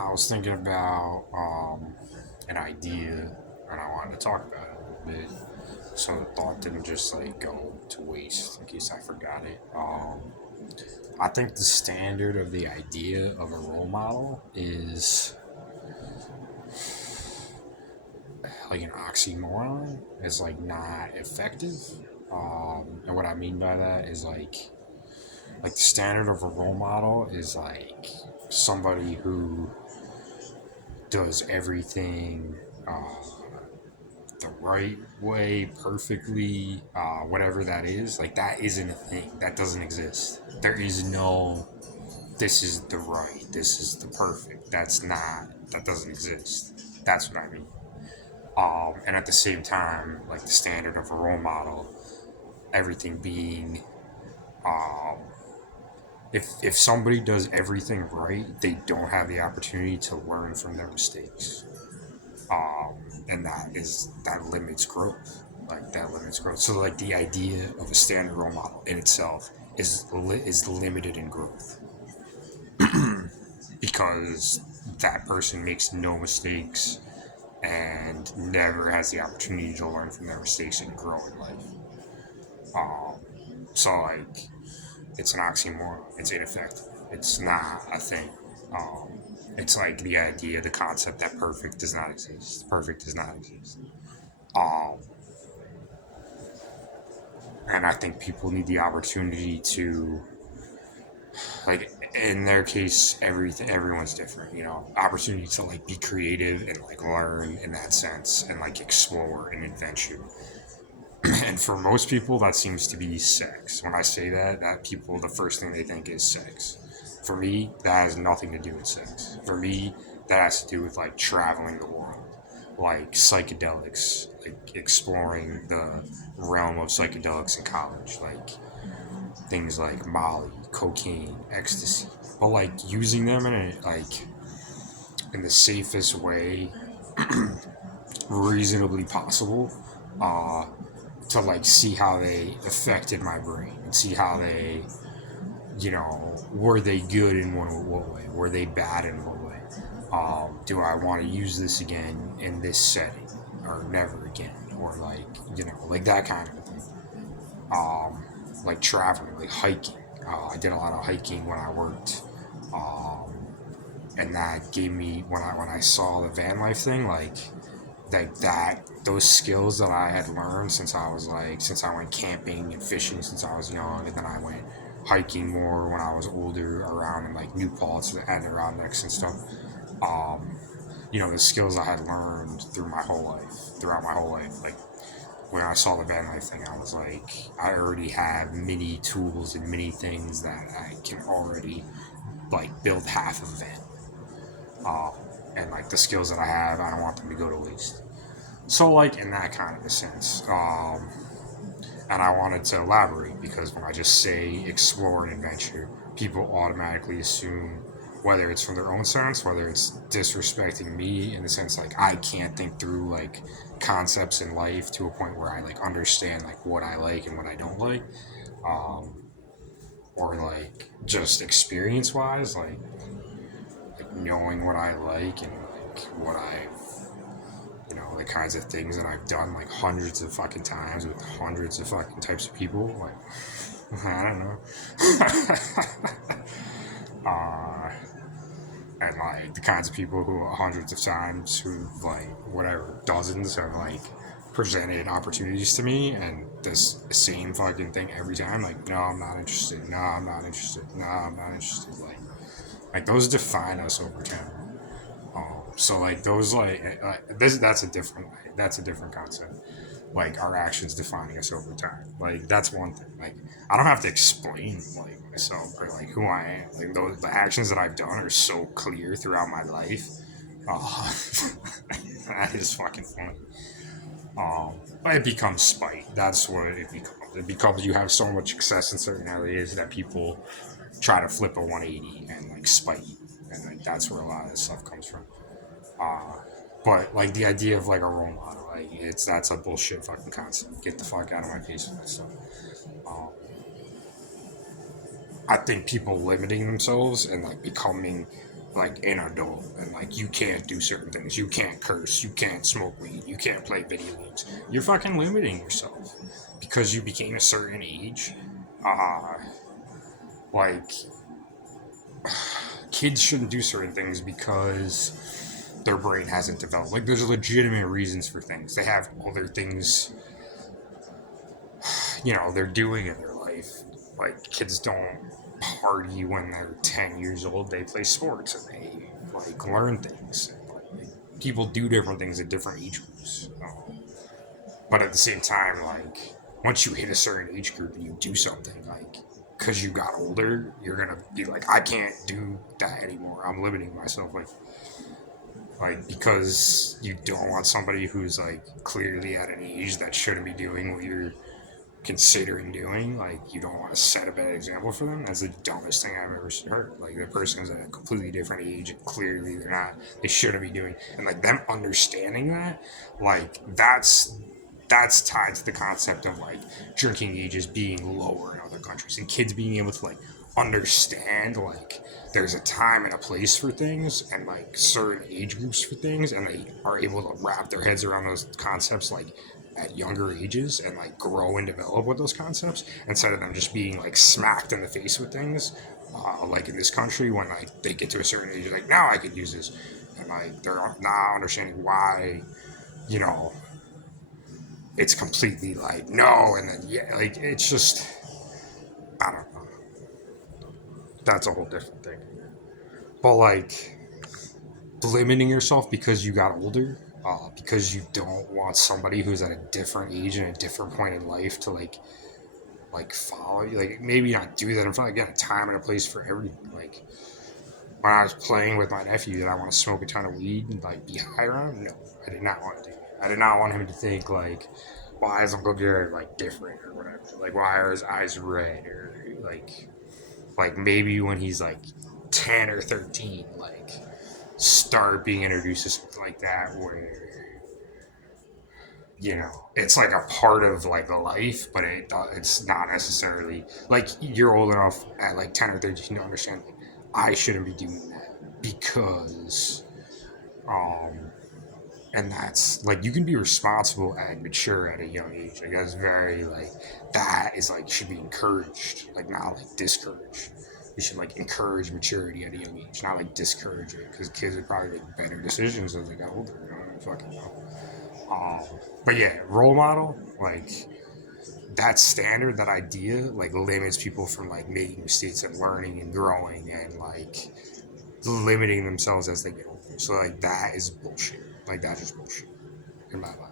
I was thinking about an idea, and I wanted to talk about it a little bit, so the thought didn't just like go to waste in case I forgot it. I think the standard of the idea of a role model is like an oxymoron. It's like not effective. And what I mean by that is like the standard of a role model is like somebody who does everything the right way, perfectly, whatever that is. Like that isn't a thing. That doesn't exist. There is no. This is the right. This is the perfect. That's not. That doesn't exist. That's what I mean. And at the same time, like the standard of a role model, everything being, um, if somebody does everything right, they don't have the opportunity to learn from their mistakes. And that limits growth. Like that limits growth. So like the idea of a standard role model in itself is limited in growth because that person makes no mistakes and never has the opportunity to learn from their mistakes and grow in life. Um, so like it's an oxymoron. It's ineffective. It's not a thing. Um, it's like the idea, the concept that perfect does not exist. Perfect does not exist. Um, and I think people need the opportunity to, like, in their case, everyone's different. You know, opportunity to like be creative and like learn in that sense and like explore and adventure. And for most people, that seems to be sex. When I say that, that people, the first thing they think is sex. For me, that has nothing to do with sex. For me, that has to do with like traveling the world, like psychedelics, like exploring the realm of psychedelics in college, like things like Molly, cocaine, ecstasy, but like using them in a like in the safest way reasonably possible, uh, to like see how they affected my brain and see how they, were they good in what way? Were they bad in what way? Do I want to use this again in this setting or never again? Or like, like that kind of thing. Um, like traveling, like hiking. I did a lot of hiking when I worked. Um, and that gave me, when I saw the van life thing, like that those skills that I had learned since I went camping and fishing since I was young, and then I went hiking more when I was older around in like New Paltz and Adirondacks and stuff. Um, the skills I had learned throughout my whole life. Like when I saw the van life thing, I was like, I already have many tools and many things that I can already like build half of a van. Um, and like the skills that I have, I don't want them to go to waste. So, like, in that kind of a sense. And I wanted to elaborate because when I just say explore and adventure, people automatically assume whether it's from their own sense, whether it's disrespecting me in the sense like I can't think through like concepts in life to a point where I like understand like what I like and what I don't like, um, or like just experience wise, like knowing what I like and like what the kinds of things that I've done like hundreds of fucking times with hundreds of fucking types of people. Like, I don't know. uh, and like the kinds of people who hundreds of times who like whatever dozens have like presented opportunities to me and this same fucking thing every time. Like, no, I'm not interested. No, I'm not interested. No, I'm not interested. Like those define us over time. So like those this that's a different concept. Like our actions defining us over time. Like that's one thing. Like I don't have to explain like myself or like who I am. Like those the actions that I've done are so clear throughout my life. Uh, that is fucking funny. It becomes spite. That's what it becomes. It becomes you have so much success in certain areas that people try to flip a 180 and like spite you, and like that's where a lot of this stuff comes from. Uh, but like the idea of like a role model, like that's a bullshit fucking concept. Get the fuck out of my face with that stuff. Um, I think people limiting themselves and like becoming like an adult, and like you can't do certain things. You can't curse. You can't smoke weed. You can't play video games. You're fucking limiting yourself because you became a certain age. Uh, like kids shouldn't do certain things because their brain hasn't developed. Like there's legitimate reasons for things. They have other things, they're doing in their life. Like kids don't party when they're 10 years old. They play sports and they like learn things. And, like, people do different things at different age groups. But at the same time, like once you hit a certain age group and you do something, like because you got older, you're gonna be like, I can't do that anymore. I'm limiting myself. Like because you don't want somebody who's like clearly at an age that shouldn't be doing what you're considering doing. Like you don't want to set a bad example for them. That's the dumbest thing I've ever heard. Like the person's at a completely different age and clearly they shouldn't be doing, and like them understanding that, like that's tied to the concept of like drinking ages being lower in other countries and kids being able to like understand like there's a time and a place for things and like certain age groups for things, and they are able to wrap their heads around those concepts like at younger ages and like grow and develop with those concepts instead of them just being like smacked in the face with things, like in this country when like they get to a certain age like now I could use this, and like they're not understanding why, you know it's completely like no, and then yeah, like it's just I don't know. That's a whole different thing. But like limiting yourself because you got older, because you don't want somebody who's at a different age and a different point in life to like follow you. Like maybe not do that in front. Again, a time and a place for everything. Like when I was playing with my nephew, did I want to smoke a ton of weed and like be high around him? No, I did not want to do that. I did not want him to think like, why is Uncle Jared like different or whatever? Like why are his eyes red or like maybe when he's like 10 or 13, like start being introduced to something like that where it's like a part of like the life, but it's not necessarily like you're old enough at like 10 or 13 to understand like I shouldn't be doing that because um and that's like you can be responsible and mature at a young age. Like that's very like that is like should be encouraged, like not like discouraged. We should like encourage maturity at a young age, not like discourage it, because kids would probably make better decisions as they got older. You know, fucking know. But yeah, role model, like that standard, that idea, like limits people from like making mistakes and learning and growing and like limiting themselves as they get older. So like that is bullshit. Like that's just bullshit in my life.